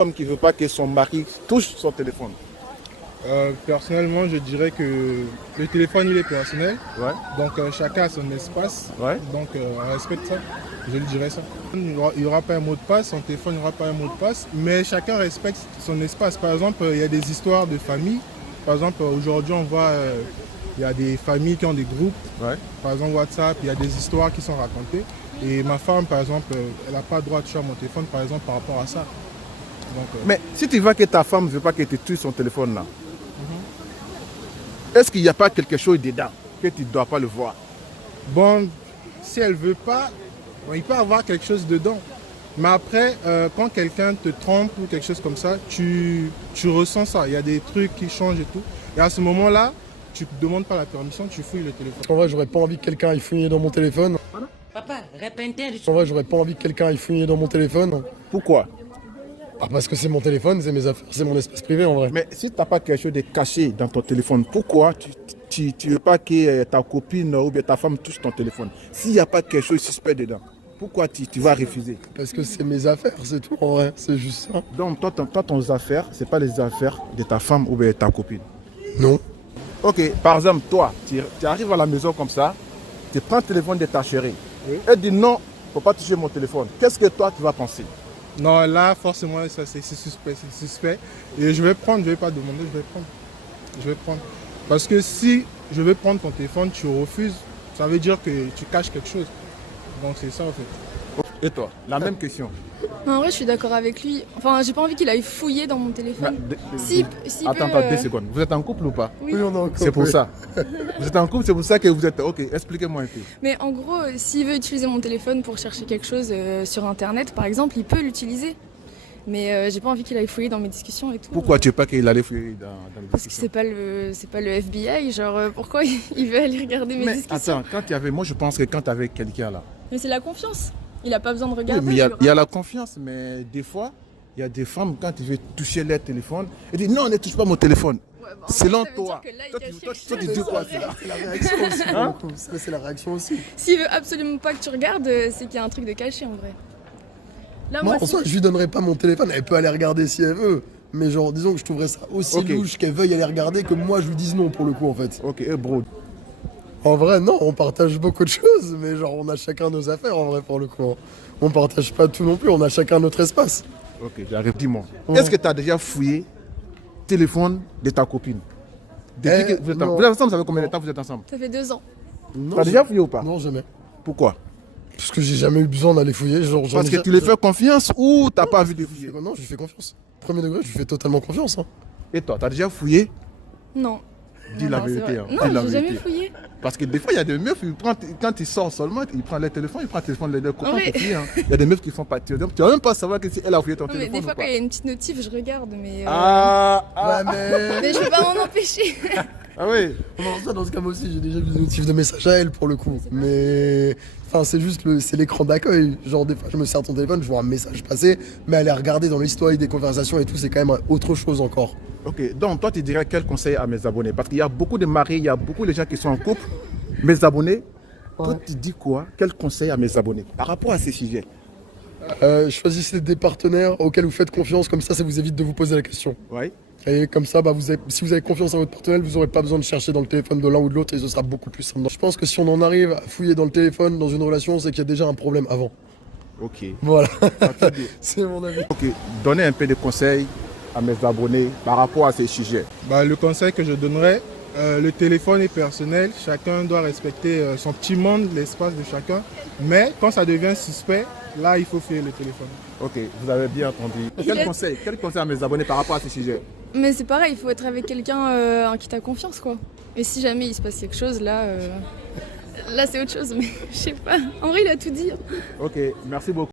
Femme qui ne veut pas que son mari touche son téléphone. Personnellement, je dirais que le téléphone, il est personnel. Ouais. Donc, chacun a son espace. Ouais. Donc, on respecte ça. Je le dirais ça. Il n'y aura pas un mot de passe, son téléphone, il n'y aura pas un mot de passe. Mais chacun respecte son espace. Par exemple, il y a des histoires de famille. Par exemple, aujourd'hui, on voit, il y a des familles qui ont des groupes. Ouais. Par exemple, WhatsApp, il y a des histoires qui sont racontées. Et ma femme, par exemple, elle n'a pas le droit de toucher à mon téléphone, par exemple, par rapport à ça. Donc, Mais si tu vois que ta femme ne veut pas que tu touches son téléphone là, est-ce qu'il n'y a pas quelque chose dedans que tu ne dois pas le voir? bon, si elle veut pas, bon, il peut y avoir quelque chose dedans. Mais après, quand quelqu'un te trompe ou quelque chose comme ça, tu ressens ça. Il y a des trucs qui changent et tout. Et à ce moment-là, tu ne demandes pas la permission, tu fouilles le téléphone. En vrai, j'aurais pas envie que quelqu'un aille fouiller dans mon téléphone. Papa, répète. En vrai, j'aurais pas envie que quelqu'un aille fouiller dans mon téléphone. Pourquoi? Ah, parce que c'est mon téléphone, c'est mes affaires, c'est mon espace privé en vrai. Mais si tu n'as pas quelque chose de caché dans ton téléphone, pourquoi tu ne veux pas que ta copine ou bien ta femme touche ton téléphone? S'il n'y a pas quelque chose de suspect dedans, pourquoi tu vas refuser? Parce que c'est mes affaires, c'est tout en vrai, c'est juste ça. Donc toi, tes affaires, ce n'est pas les affaires de ta femme ou bien de ta copine. Non. Ok, par exemple, toi, tu arrives à la maison comme ça, tu prends le téléphone de ta chérie. Oui. Elle dit non, il ne faut pas toucher mon téléphone. Qu'est-ce que toi, tu vas penser? Non, là, forcément, ça c'est suspect, c'est suspect. Et je vais prendre, je vais pas demander, je vais prendre. Je vais prendre. Parce que si je vais prendre ton téléphone, tu refuses, ça veut dire que tu caches quelque chose. Donc c'est ça en fait. Et toi, la même question. Non, en vrai, je suis d'accord avec lui. Enfin, j'ai pas envie qu'il aille fouiller dans mon téléphone. Si Attends, peut, pas 2 secondes. Vous êtes en couple ou pas? Oui. Oui, on est en couple. C'est pour ça. Vous êtes en couple, c'est pour ça que vous êtes... Ok, expliquez-moi un peu. Mais en gros, s'il veut utiliser mon téléphone pour chercher quelque chose sur Internet, par exemple, il peut l'utiliser. Mais j'ai pas envie qu'il aille fouiller dans mes discussions et tout. Pourquoi tu veux pas qu'il allait fouiller dans les Parce que discussions? c'est pas le FBI. Genre, pourquoi il veut aller regarder mes Mais discussions? attends, quand il y avait... Moi, je pense que quand tu avais quelqu'un là... Mais c'est la confiance. Il a pas besoin de Oui, regarder. mais je lui il y a la confiance, mais des fois, il y a des femmes, quand ils veulent toucher leur téléphone, elles disent non, ne touche pas mon téléphone. Ouais, bah, Selon ça veut toi, dire que là, il toi, cache toi, quelque toi, tu chose. dis quoi? C'est la réaction aussi. pour le coup. C'est la réaction aussi. S'il veut absolument pas que tu regardes, c'est qu'il y a un truc de caché en vrai. Là, Moi, moi, en soi, je lui donnerais pas mon téléphone, elle peut aller regarder si elle veut. Mais genre, disons que je trouverais ça aussi Ok. louche qu'elle veuille aller regarder que moi je lui dise non pour le coup en fait. Ok, bro. En vrai, non, on partage beaucoup de choses, mais genre, on a chacun nos affaires en vrai pour le coup. On partage pas tout non plus, on a chacun notre espace. Ok, j'arrive. Dis-moi. Ouais. Est-ce que tu as déjà fouillé le téléphone de ta copine? Depuis que vous êtes non. vous êtes ensemble, ça fait combien de temps vous êtes ensemble? ça fait 2 ans. Non, Tu as déjà fouillé ou pas? Non, jamais. Pourquoi? Parce que j'ai jamais eu besoin d'aller fouiller. Genre, j'en Parce ai que ja- tu lui fais confiance ou tu n'as pas envie de je fouiller? fais- Non, je lui fais confiance. Premier degré, je lui fais totalement confiance. Hein. Et toi, tu as déjà fouillé? Non. Dis Non, la non, c'est vérité. vrai. hein. Non, Dis la j'ai jamais vérité. fouillé. Parce que des fois, il y a des meufs, quand ils sortent seulement, ils prennent leur téléphone, ils prennent le téléphone de leur copain Ouais. pour fouiller. hein. Il y a des meufs qui font partie. Donc, tu vas même pas savoir que si elle a fouillé ton Non, mais téléphone des fois, ou quand pas. il y a une petite notif, je regarde, mais. Ah Mais je peux pas m'en empêcher. Ah oui. Non, ça, dans ce cas aussi, j'ai déjà vu des notifs de messages à elle pour le coup. Mais. Enfin, c'est juste c'est l'écran d'accueil. Genre, des fois, je me sers ton téléphone, je vois un message passer, mais aller regarder dans l'histoire des conversations et tout, c'est quand même autre chose encore. Ok, donc toi, tu dirais quel conseil à mes abonnés? Parce qu'il y a beaucoup de mariés, il y a beaucoup de gens qui sont en couple. Mes abonnés, toi, tu dis quoi? Quel conseil à mes abonnés par rapport à ces sujets? Choisissez des partenaires auxquels vous faites confiance, comme ça vous évite de vous poser la question. Oui. Et comme ça, si vous avez confiance en votre partenaire, vous n'aurez pas besoin de chercher dans le téléphone de l'un ou de l'autre et ce sera beaucoup plus simple. Je pense que si on en arrive à fouiller dans le téléphone dans une relation, c'est qu'il y a déjà un problème avant. Ok. Voilà, Ok. c'est mon avis. Ok. Donnez un peu de conseils à mes abonnés par rapport à ces sujets. Bah, le conseil que je donnerais, le téléphone est personnel, chacun doit respecter son petit monde, l'espace de chacun. Mais quand ça devient suspect, là il faut fouiller le téléphone. Ok, vous avez bien entendu. Quel conseil à mes abonnés par rapport à ces sujets? Mais c'est pareil, il faut être avec quelqu'un en qui t'as confiance, quoi. Et si jamais il se passe quelque chose, là c'est autre chose. Mais je sais pas. En vrai, il a tout dit. Ok, merci beaucoup.